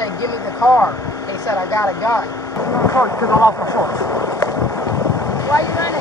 said, give me the car. He said, I got a gun. I'm sorry, because I lost my shorts. Why are you running?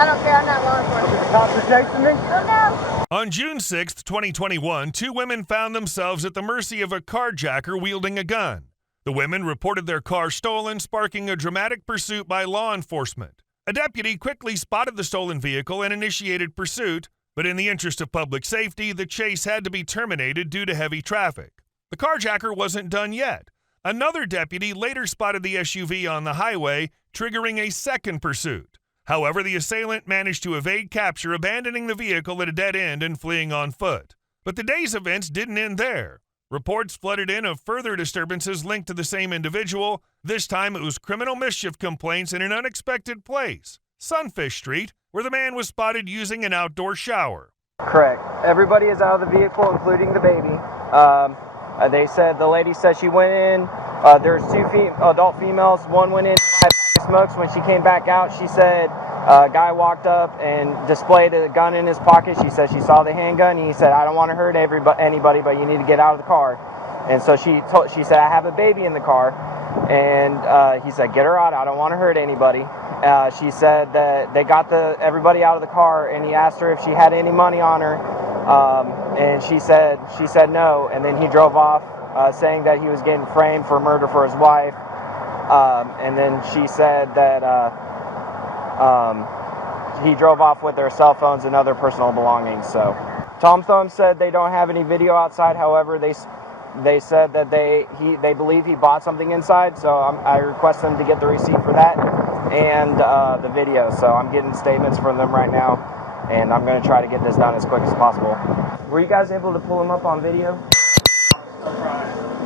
I don't care, I'm not law enforcement. The cops are chasing me? Oh no! On June 6, 2021, two women found themselves at the mercy of a carjacker wielding a gun. The women reported their car stolen, sparking a dramatic pursuit by law enforcement. A deputy quickly spotted the stolen vehicle and initiated pursuit, but in the interest of public safety, the chase had to be terminated due to heavy traffic. The carjacker wasn't done yet. Another deputy later spotted the SUV on the highway, triggering a second pursuit. However, the assailant managed to evade capture, abandoning the vehicle at a dead end and fleeing on foot. But the day's events didn't end there. Reports flooded in of further disturbances linked to the same individual. This time it was criminal mischief complaints in an unexpected place, Sunfish Street, where the man was spotted using an outdoor shower. Correct. Everybody is out of the vehicle, including the baby. They said, the lady said she went in. There's two adult females. One went in, had smokes. When she came back out, she said a guy walked up and displayed a gun in his pocket. She said she saw the handgun. And he said, I don't want to hurt anybody, but you need to get out of the car. And so she said, I have a baby in the car. And he said, get her out. I don't want to hurt anybody. She said that they got everybody out of the car, and he asked her if she had any money on her. And she said no. And then he drove off, saying that he was getting framed for murder for his wife. And then she said that he drove off with their cell phones and other personal belongings. So Tom Thumb said they don't have any video outside. However, they said that they believe he bought something inside. So I request them to get the receipt for that and the video. So I'm getting statements from them right now, and I'm going to try to get this done as quick as possible. Were you guys able to pull him up on video?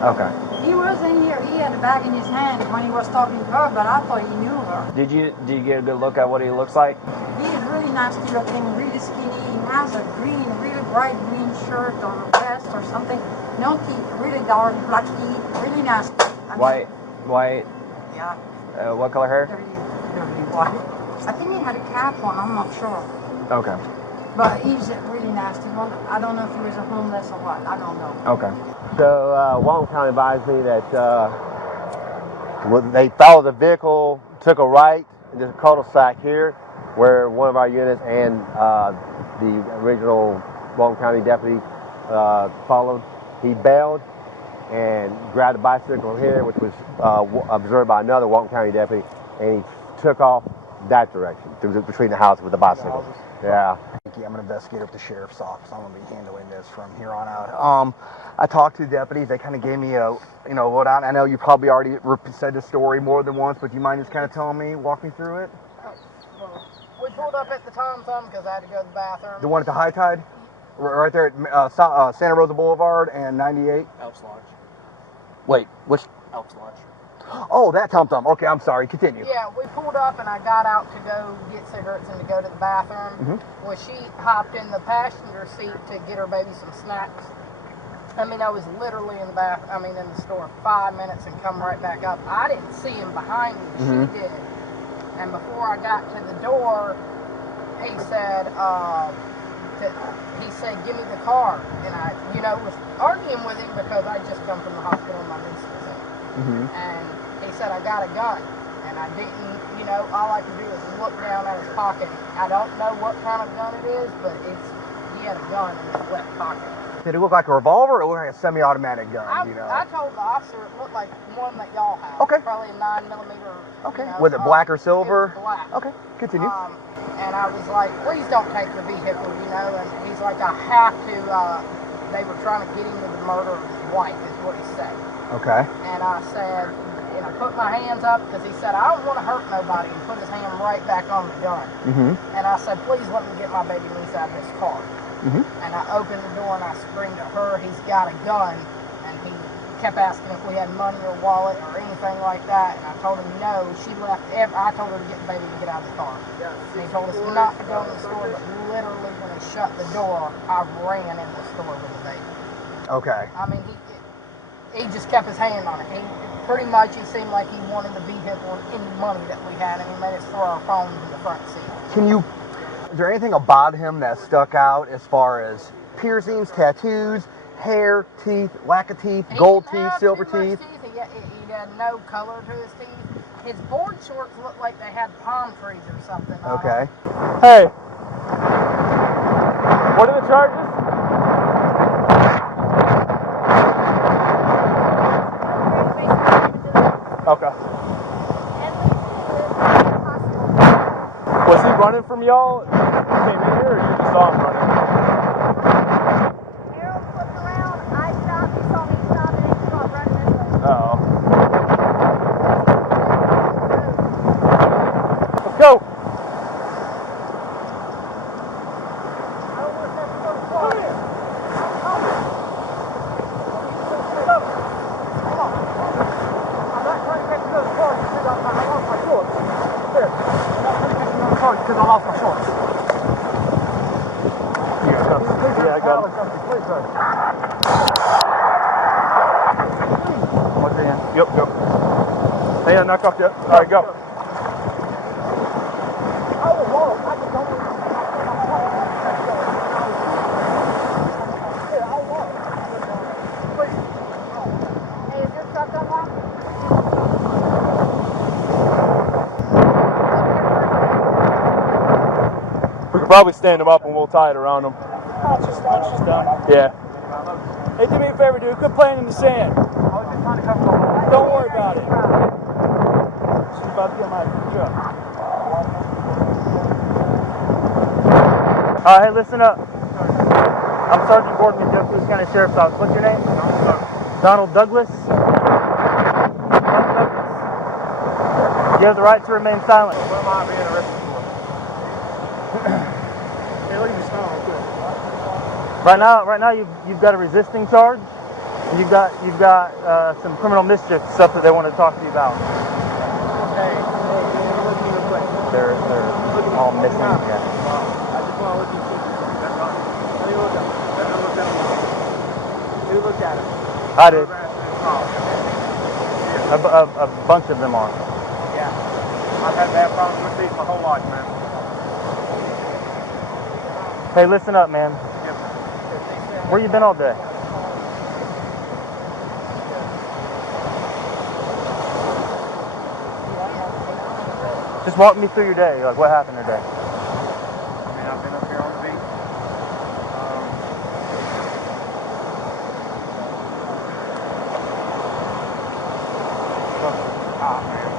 Okay. He was in here. He had a bag in his hand when he was talking to her, but I thought he knew her. Did you get a good look at what he looks like? He is really nasty looking, really skinny. He has a really bright green shirt or a vest or something. No teeth, really dark, black teeth, really nasty. White. Yeah. What color hair? Dirty white. I think he had a cap on, I'm not sure. Okay. But he's a really nasty one. I don't know if he was a homeless or what. I don't know. Okay. So Walton County advised me that they followed the vehicle, took a right, and there's a cul-de-sac here where one of our units and the original Walton County deputy followed. He bailed and grabbed a bicycle here, which was observed by another Walton County deputy, and he took off that direction, between the houses with the bicycle. Yeah. I'm an investigator with the sheriff's office. I'm going to be handling this from here on out. I talked to the deputies. They kind of gave me a, lowdown. I know you probably already said the story more than once, but do you mind just kind of telling me, walk me through it? Well, we pulled up at the Tom Thumb because I had to go to the bathroom. The one at the High Tide? Right there at Santa Rosa Boulevard and 98? Elks Lodge. Wait, which? Elks Lodge. Oh, that Tom Thumb. Okay, I'm sorry. Continue. Yeah, we pulled up and I got out to go get cigarettes and to go to the bathroom. Mm-hmm. Well, she hopped in the passenger seat to get her baby some snacks. I mean, I was literally in the store 5 minutes and come right back up. I didn't see him behind me. Mm-hmm. She did. And before I got to the door, he said, give me the car. And I, was arguing with him because I just come from the hospital and my niece was in. Mm-hmm. And he said, I got a gun. And I didn't, all I could do is look down at his pocket. I don't know what kind of gun it is, but he had a gun in his left pocket. Did it look like a revolver or it look like a semi-automatic gun? I told the officer it looked like one that y'all have. Okay. Probably a 9mm. Okay. Was it black or silver? It was black. Okay. Continue. And I was like, please don't take the vehicle, And he's like, I have to. They were trying to get him with the murder of his wife, is what he said. Okay. And I said, and I put my hands up because he said, I don't want to hurt nobody, and put his hand right back on the gun. Mm-hmm. And I said, please let me get my baby niece out of this car. Mm-hmm. And I opened the door and I screamed to her, he's got a gun. And he kept asking if we had money or wallet or anything like that. And I told him no. She left. I told her to get the baby to get out of the car. And he told us not to go in the store, but literally when he shut the door, I ran in the store with the baby. Okay. I mean, he just kept his hand on it. Pretty much, he seemed like he wanted the vehicle and any money that we had, and he made us throw our phones in the front seat. Is there anything about him that stuck out as far as piercings, tattoos, hair, teeth, lack of teeth, He gold didn't teeth, have silver too much teeth? He had no color to his teeth. His board shorts looked like they had palm trees or something on Okay. them. Hey, what are the charges? Okay. Was he running from y'all? You came in here, or you just saw him running? Harold flipped around, I stopped, he saw me stop, and he started running this way. Uh-oh. Let's go. Because I lost my shorts. Yeah, I got him. What's your hand? Yep. Hey, knock off yet. All right, go. Hey, is your truck unlocked? We could probably stand him up and we'll tie it around him. Just done. Yeah. Hey, do me a favor, dude. Quit playing in the sand. Don't worry about it. She's about to get my truck. Hey, listen up. I'm Sergeant Gordon with Yokosuka County Sheriff's Office. What's your name? Donald Douglas. You have the right to remain silent. What am I being arrested for? Hey, look at me smile real quick. Right now, you've got a resisting charge, and you've got some criminal mischief stuff that they want to talk to you about. Hey, look at me real quick. They're all missing. Yeah. I just want to look at you. Let me look at him. Who looked at him? I did. A bunch of them are. Yeah. I've had bad problems with these my whole life, man. Hey, listen up, man. Where you been all day? Just walk me through your day. Like, what happened today? I mean, I've been up here on the beach. Man.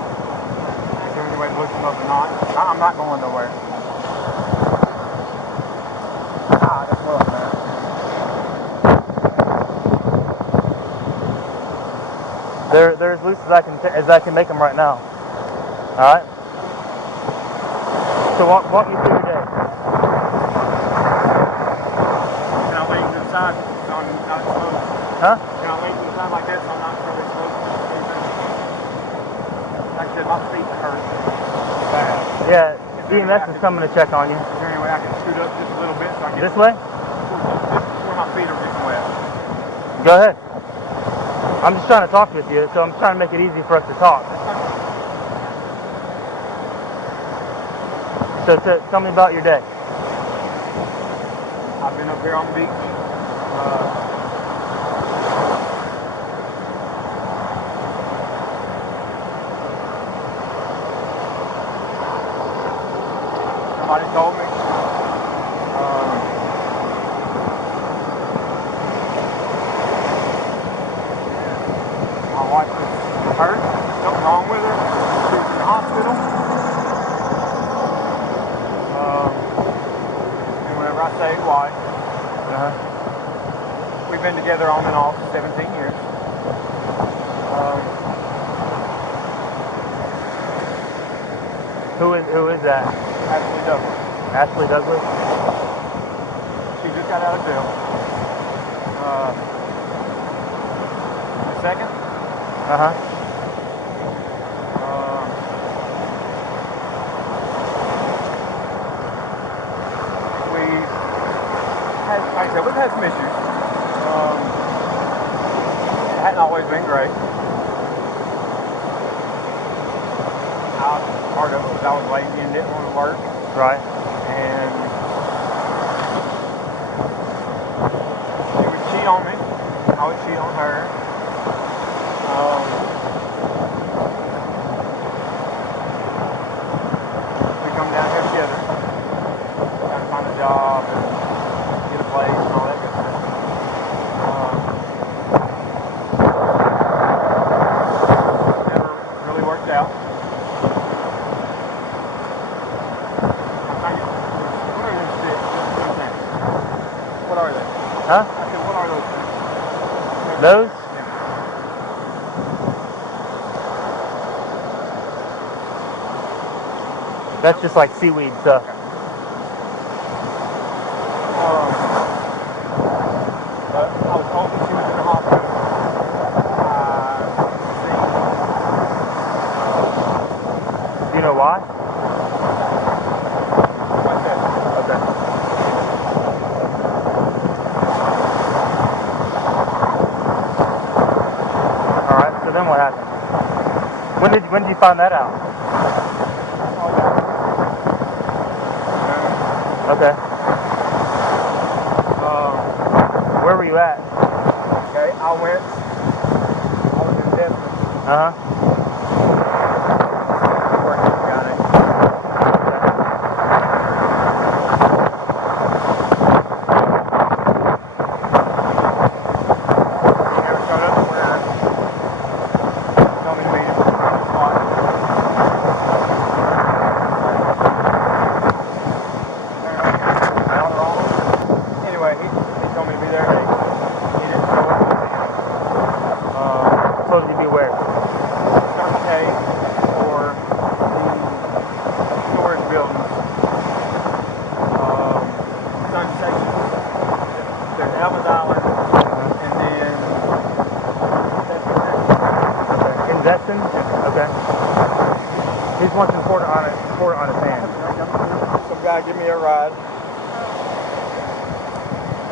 Is there any way to look them up or not? I'm not going nowhere. That's rough, man. They're as loose as I can make them right now. All right. So walk me through your day. Can I lay to the side so I'm not exposed? Huh? Can I lay to the side like that so I'm not really exposed? Like I said, my feet hurt bad. Yeah. EMS is coming to check on you. Is there any way I can scoot up just a little bit so I can This way? just where my feet are getting wet? Go ahead. I'm just trying to talk with you, so I'm trying to make it easy for us to talk. So tell me about your day. I've been up here on the beach. Somebody told me. My wife was hurt. Something wrong with her. She was in the hospital. And whenever I say wife, we've been together on and off 17 years. Who is that? Ashley Douglas. Ashley Douglas? She just got out of jail. The second. Like I said, we've had some issues. It hadn't always been great. Part of it was I was lazy and didn't want to work. Right. And she would cheat on me. cheat on her. We come down here together, trying to find a job and get a place and all that good stuff. Never really worked out. What are they? Huh? I said, what are those things? Those? Yeah. That's just like seaweed stuff. But I was told that she was in the hospital. Do you know why? Like that. Okay. All right. So then what happened? When did you find that out? Okay. Where were you at? Okay, I was in Denver. Uh-huh. Working with a guy named He never showed up when I told me to meet him on the spot. Anyway, he told me to be there. He didn't show up. Supposed to be where? Circle K or the storage buildings. Sun Station. There's Elvis Island, and then In Destin? Okay. He just wants to report it on his hand. some guy give me a ride.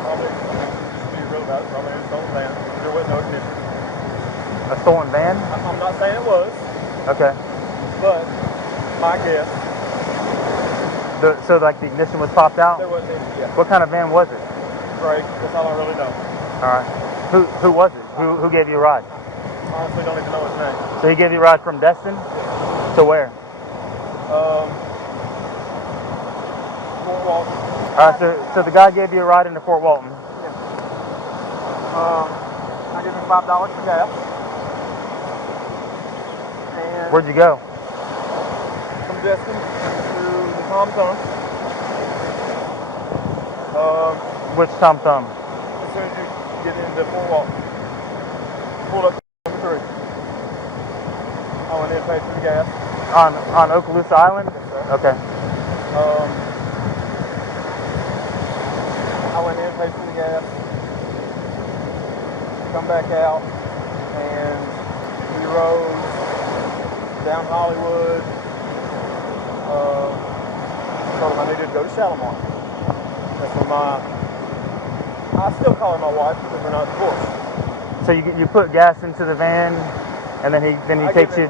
Probably, just be real about it, probably in a stolen van. There was no ignition. A stolen van? I'm not saying it was, Okay. but my guess, So like the ignition was popped out? there wasn't any. Yeah, What kind of van was it? Craig, that's all I really know. All right. Who was it? Who gave you a ride? Honestly, don't even know his name. So he gave you a ride from Destin to where? Fort Walton. All right. So the guy gave you a ride into Fort Walton. I give him $5 for gas. And Where'd you go? from Destin to the Tom Thumb. Which Tom Thumb? As soon as you get into Fort Walton, pulled up to number 3. I went in and paid for the gas. On Okaloosa Island? Yes, sir. Okay. I went in and paid for the gas. Come back out, and we rode down Hollywood. Told him I needed to go to Shalimar. That's where I still call her my wife because we're not divorced. So you put gas into the van, and then he takes you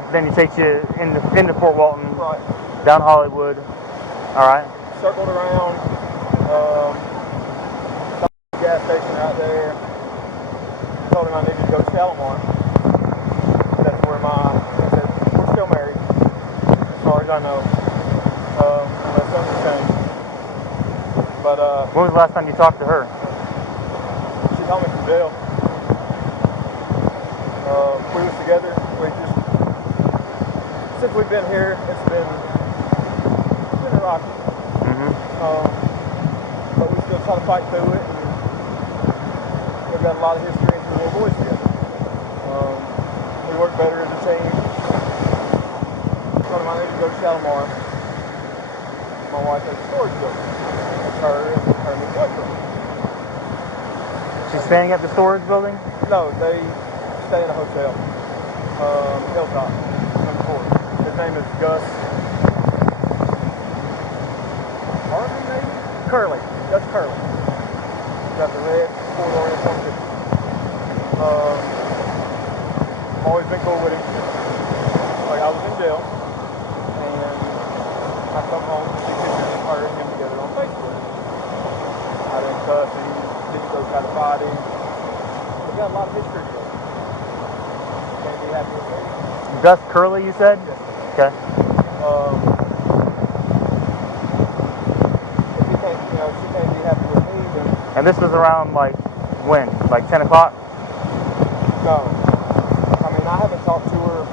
into Fort Walton, Right. down Hollywood. All right. Circled around, the gas station out there. Told him I needed to go to Shalimar. That's where we're still married, as far as I know, unless something changed. But When was the last time you talked to her? she called me from jail. We was together. Since we've been here, it's been rocky. Mm-hmm. But we still try to fight through it. And we've got a lot of history and we're boys together. We work better as a team. Told him I need to go to Shalimar. My wife has a storage building. It's her and her new boyfriend. She's staying at the storage building? No, they stay in a hotel. Hilltop, number 4. His name is Gus Harvey, maybe? Curley. Gus Curley. He's got the red 4-door F-150. Always been cool with him. Like, I was in jail, and I come home and see pictures of her and him together on Facebook. I didn't cuss him, didn't go try to fight him. The got a lot of history to it. Can't be happy with me. Gus Curley, you said? Yes. Okay. If you can't, she can't be happy with me, then And this was around like when? Like 10 o'clock? no. I mean, I haven't talked to her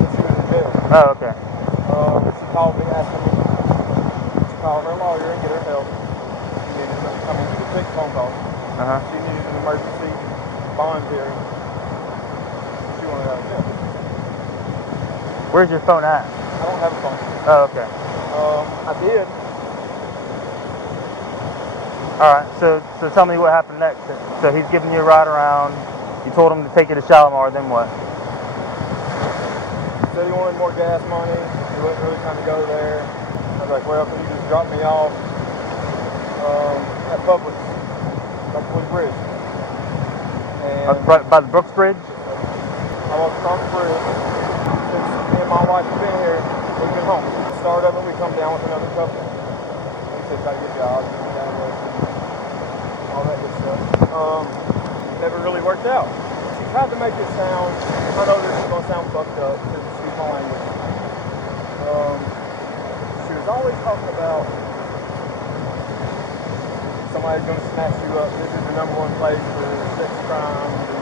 since she was in jail. Oh, okay. She called me asking me to call her lawyer and get her help. She could take phone calls. Uh-huh. She needed an emergency bond hearing. She wanted out of jail. Where's your phone at? I don't have a phone. Oh, okay. I did. All right. So tell me what happened next. So he's giving you a ride around. You told him to take you to Shalimar. Then what? Said he wanted more gas money. He wasn't really trying to go there. I was like, well, can you just drop me off at Publix, up Wood Bridge? And By the Brooks Bridge? I walked across the bridge. Since me and my wife have been here, we've been home. At the start of it, we come down with another couple. We said, try to get jobs and all that good stuff. Never really worked out. She tried to make it sound, I know this is going to sound fucked up because she's my language. She was always talking about somebody's going to snatch you up. This is the #1 place for sex crimes and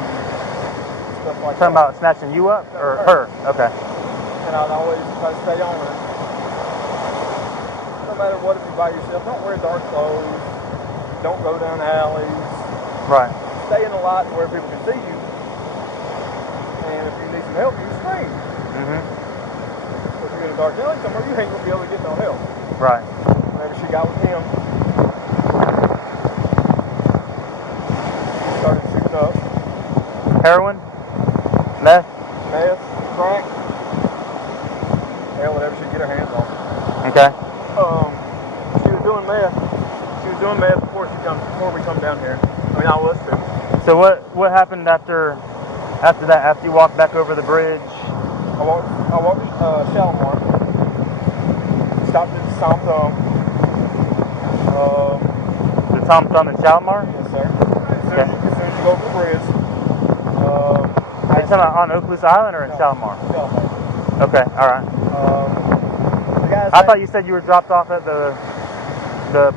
stuff like that. Talking about snatching you up? Or her? Okay. And I'd always try to stay on her. No matter what, if you're by yourself, don't wear dark clothes. Don't go down alleys. Right. Stay in the light where people can see you. And if you need some help, you scream. Mm-hmm. If you're in a dark alley somewhere, you ain't going to be able to get no help. Right. Whenever she got with him, she started shooting up. Heroin? Meth? Meth, crack, hell, whatever she could get her hands on. Okay. She was doing meth. She was doing meth before we come down here. I mean, I was too. So what happened after that? After you walked back over the bridge? I walked Shalimar. Stopped at the Tom Thumb. The Tom Thumb in Shalimar? Yes, sir. As soon as you go over the bridge. Are you talking about on Oakless Island or in Shalimar? Shalimar. Okay, all right. The guy I thought you said you were dropped off at the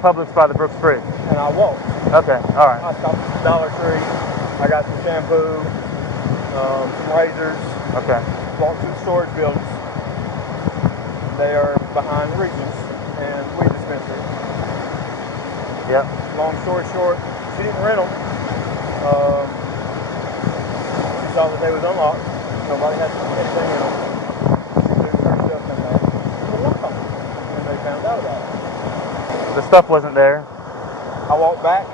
Publix by the Brooks Bridge. And I walked. Okay, all right. I stopped at the Dollar Tree. I got some shampoo, some razors. Okay. Walked to the storage buildings. They are behind Regents and weed dispensary. Yep. Long story short, she didn't rent them. She saw that they was unlocked. Nobody had anything in them. She threw her stuff in there. Put a lock on them. And they found out about it. The stuff wasn't there. I walked back.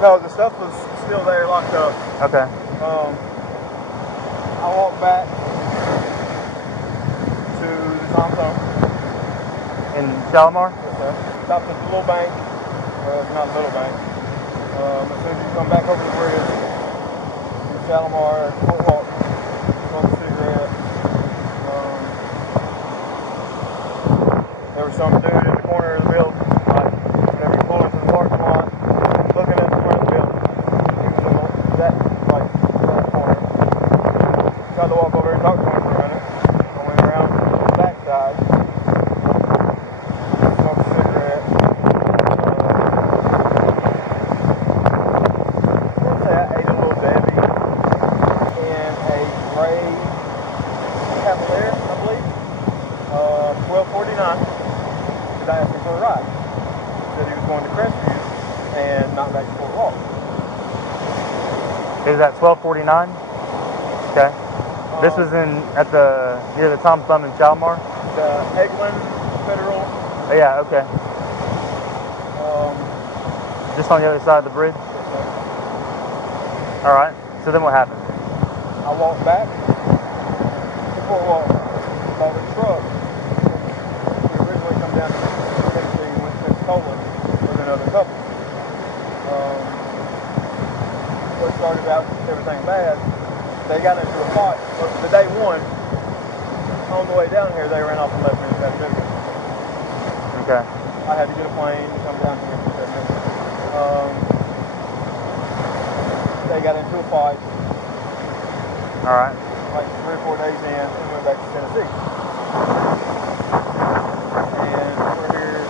No, the stuff was still there, locked up. Okay. I walked back to the Tom Thumb. In Shalimar? Yes, sir. Stopped at the little bank. Well, it's not a little bank. As soon as you come back over the bridge, in Shalimar, Fort Walton, smoke a cigarette. There was some dude in the corner of the building, like, whenever you pull into the parking lot, looking at the front of the building. That, like, right corner. Tried to walk over and talk to him for a minute. I went around the back side. Smoked a cigarette. Let's say I ate a little Debbie in a gray Cavalier, I believe. 1249. I asked him for a ride. He said he was going to Crestview and not back to Fort Walton. It was at 1249? Okay. This was near the Tom Thumb in Shalimar? The Eglin Federal. Oh, yeah, okay. Just on the other side of the bridge? All right. So then what happened? I walked back to Fort Walton. Saw the truck. We originally come down to Tennessee and went to Pensacola with another couple. What started out everything bad, they got into a fight. The day one, on the way down here, they ran off and left me in Chattanooga. Okay. I had to get a plane to come down here for Chattanooga. they got into a fight. All right. Like 3 or 4 days in, and went back to Tennessee. And we're here,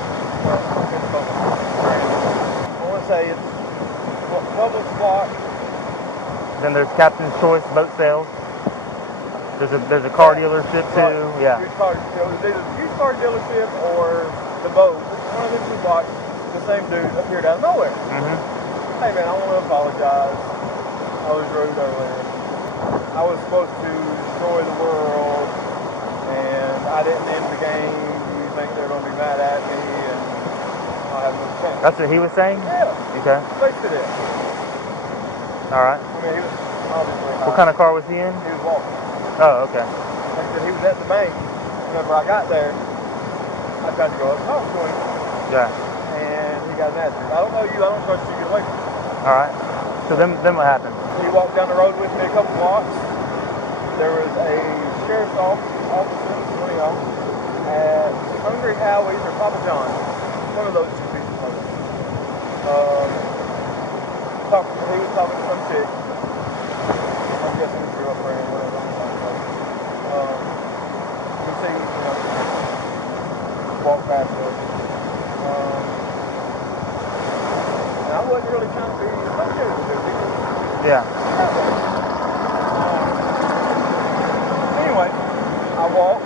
well, in Publix. I want to say it's Publix block. Then there's Captain's Choice Boat Sales. There's a car dealership too. Yeah. Used car dealership or the boat. One of the 2 blocks. The same dude appeared out of nowhere. Hey man, I want to apologize. I was rude earlier. I was supposed to destroy the world, and I didn't end the game. Do you think they're going to be mad at me? And I'll have no chance. That's what he was saying? Yeah. Okay. Basically it. All right. I mean, he was obviously high. What kind of car was he in? He was walking. Oh, okay. Like I said, he was at the bank. Whenever I got there, I tried to go up and talk to him. Yeah. And he got an attitude. I don't know you. I don't trust you. Get away from me. All right. So then what happened? He walked down the road with me a couple blocks. There was a sheriff's officer, one of y'all, at Hungry Howie's or Papa John's. One of those 2 pieces of places. He was talking to some chick. I'm guessing it's your girlfriend, whatever. You can see, walk past us. And I wasn't really trying to be associated with it. Yeah. Anyway, I walk.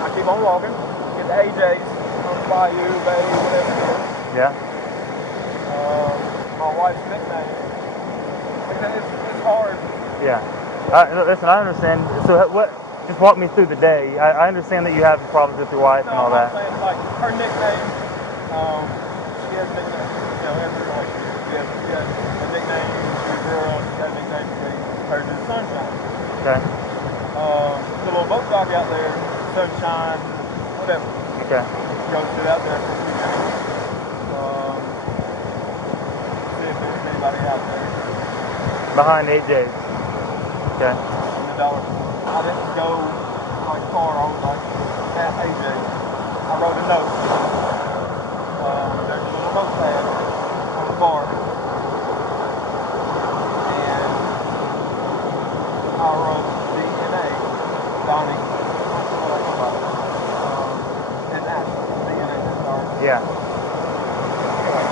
I keep on walking. Get to AJ's on the Bayou, Bay, whatever it is. Yeah. My wife's nickname. It's hard. Yeah. Listen, I understand. So what? Just walk me through the day. I understand that you have problems with your wife and all that. I'm saying, like, her nickname, she has a nickname, every relationship. She has a nickname, she's a girl, she got a nickname for me. Hers is Sunshine. Okay. The little boat dock out there, Sunshine, whatever. Okay. Goes to out there for a few minutes. See if there's anybody out there. Behind AJ's. Okay. In the dollar store. I didn't go like far. I was like at AJ's. I wrote a note. There's a little notepad on the bar, and I wrote DNA, Donnie, and Ashley, DNA, sorry. Yeah. Anyway,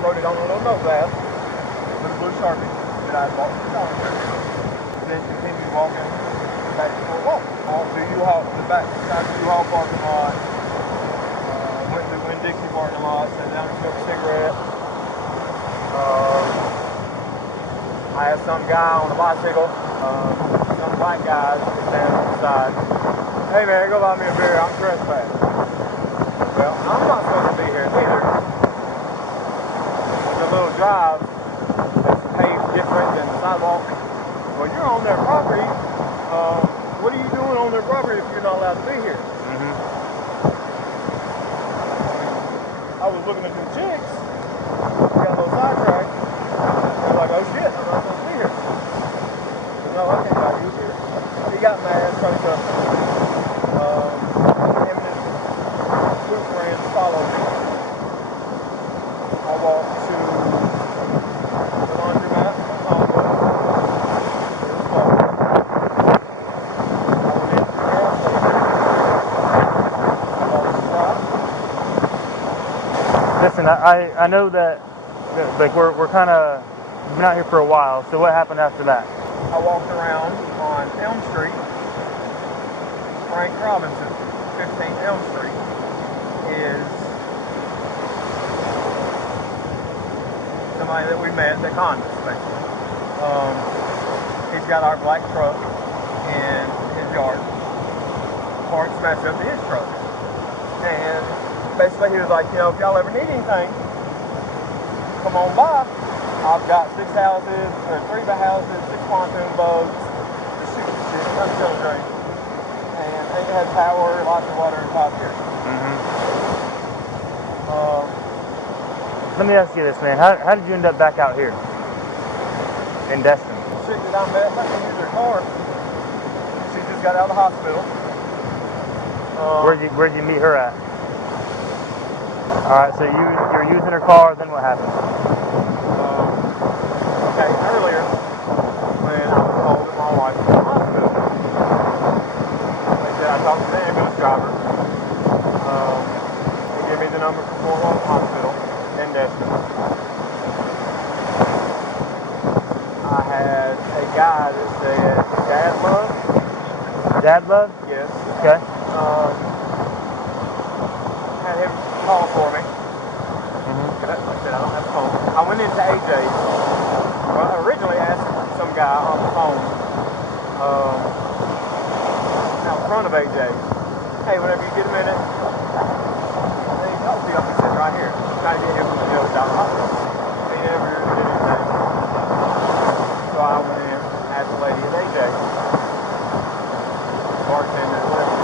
wrote it on a little notepad with a blue Sharpie that I bought from the dollar store. Then continued walking back to Fort Walton. Walked to U-Haul, the back side of the U-Haul parking lot. Went to Winn-Dixie parking lot, sat down and smoked a cigarette. I had some guy on a bicycle, some black guys standing on the side. Hey man, go buy me a beer, I'm trespassing. Well, I'm not supposed to be here neither. There's a little drive that's paved different than the sidewalk. Well, you're on their property. What are you doing on their property if you're not allowed to be here? I was looking at some chicks. Got a little sidetracked. They're like, oh shit, I'm not supposed to be here. But no, I can't buy you here. He got mad, tried to cuss him. Him and his 2 friends followed me. I walked to the laundromat. Listen, I know that like we're kind of been out here for a while. So what happened after that? I walked around on Elm Street. Frank Robinson, 15 Elm Street, is somebody that we met at Congress, basically. He's got our black truck in his yard. Parts match up to his truck. And basically he was like, if y'all ever need anything, come on by. I've got 6 houses, or 3 houses, 6 pontoon boats, the shit, tons of drink. And it has power, lots of water, and 5 years. Let me ask you this, man. How did you end up back out here in Destin? The chick that I met, let me use her car. She just got out of the hospital. Where'd you meet her at? All right, so you're using her car, then what happened? Okay, earlier, when I was told that my wife was in the hospital, they said I talked to the ambulance driver. He gave me the number for Fort Walton Hospital in Destin. I had a guy that said Dad Love. Dad Love? Yes. Okay. Had him call for me. Like I said, I don't have a phone. I went into AJ's. Well, I originally asked some guy on the phone out front of AJ's, hey, whenever you get a minute, he told me, he said right here, trying to get him to go down the hospital. He never did anything. So I went in, asked the lady at AJ's, bartender, whatever.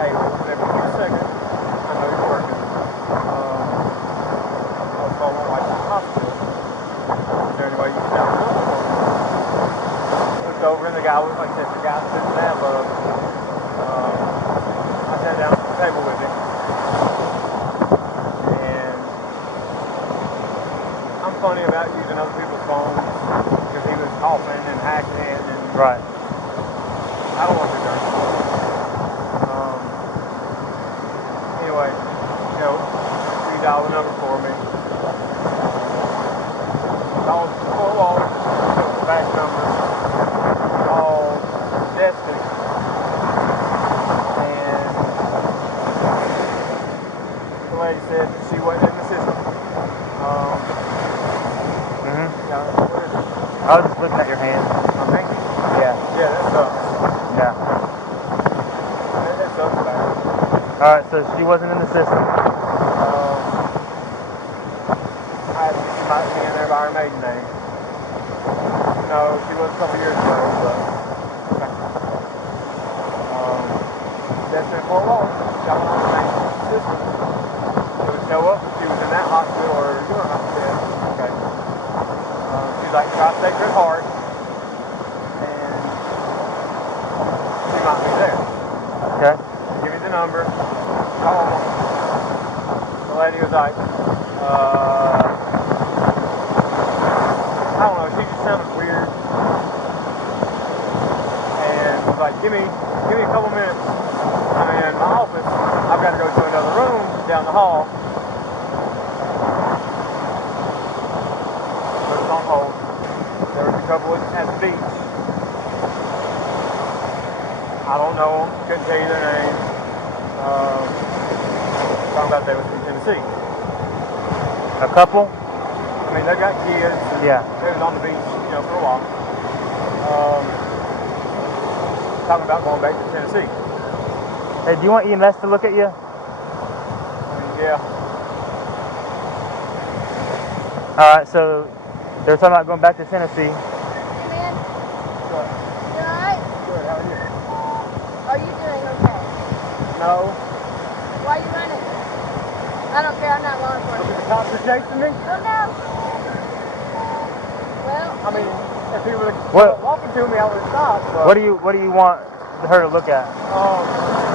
Hey, whenever you get a second, I know you're working. I'll call my wife to the hospital. Is there any way you can down the number for me? Looked over and the guy was like, the guy sitting in that love. I sat down at the table with him. And I'm funny about using other people's phones because he was coughing and hacking and right. I don't want to do that. Anyway, you dial the number for me. Called Fort Walton, took the back number, called Destiny, and the lady said that she wasn't in the system. Yeah, what is it? I was just looking at your hand. My pinky? Yeah. Yeah, that sucks. Yeah. That sucks bad. All right, so she wasn't in the system. She might be in there by her maiden name. No, she was a couple years ago, but okay. That's in Fort Walton. Got one on the same system. It would show up if she was in that hospital or your hospital. Okay. She's like, try Sacred Heart, and she might be there. Okay. Give me the number. Call them. The lady was like, I don't know, she just sounded weird. And was like, give me a couple minutes. I'm in my office. I've got to go to another room down the hall. Put us on hold. There was a couple at the beach. I don't know them, couldn't tell you their names. Talking about they was from Tennessee. A couple? I mean, they got kids. Yeah. They was on the beach, for a while. Talking about going back to Tennessee. Hey, do you want EMS to look at you? I mean, yeah. All right, so they're talking about going back to Tennessee. Hey, man. What? You alright? Good, how are you? Are you doing okay? No. Why are you running? I don't care, I'm not law enforcement. The cops are chasing me? Oh, no. Well, I mean, if he would have What? walking to me, I would have stopped. But, What do you want her to look at?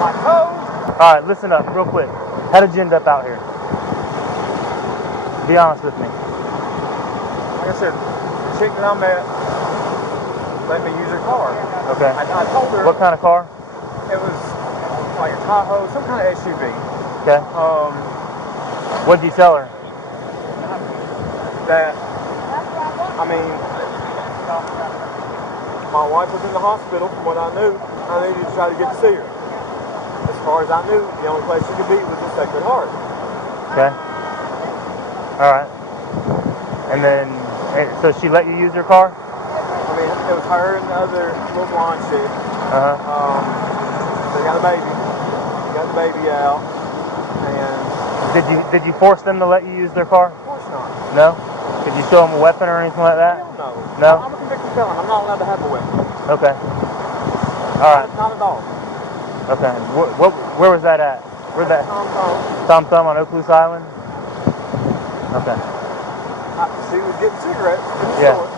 my toes? All right, listen up real quick. How did you end up out here? Be honest with me. Like I said, the chick that I met let me use her car. Okay. I told her. What kind of car? It was like a Tahoe, some kind of SUV. Okay. What did you tell her? That, I mean, my wife was in the hospital, from what I knew. I needed to try to get to see her. As far as I knew, the only place she could be was the Sacred Heart. Okay. All right. And then, so she let you use her car? I mean, it was her and the other little blonde chick. They got a baby. They got the baby out. And did you force them to let you use their car? of course not. No? Did you show them a weapon or anything like that? Hell no. No? I'm a convicted felon. I'm not allowed to have a weapon. Okay. All right. Not at all. Okay. Where was that at? Where's that? Tom Thumb on Oak Island? Okay. She was getting cigarettes in the Yeah. store.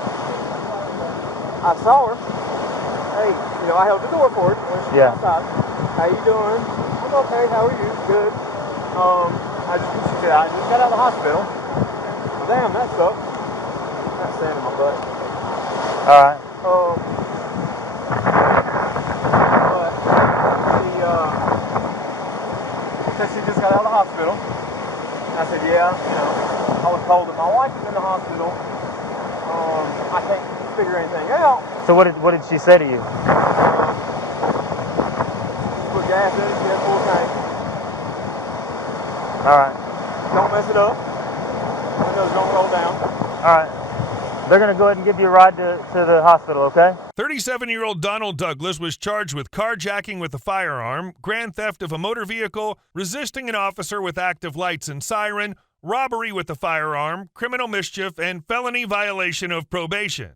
I saw her. Hey, I held the door for her when she was outside. How you doing? I'm okay. How are you? Good. She said, I just got out of the hospital. Well, damn, that sucks. Not staying in my butt. All right. But she said she just got out of the hospital. I said, yeah, you know, I was told that my wife is in the hospital. I can't figure anything out. So what did she say to you? Put gas in it, she had full tank. All right. Don't mess it up. Windows don't roll down. All right. They're going to go ahead and give you a ride to the hospital, okay? 37-year-old Donald Douglas was charged with carjacking with a firearm, grand theft of a motor vehicle, resisting an officer with active lights and siren, robbery with a firearm, criminal mischief, and felony violation of probation.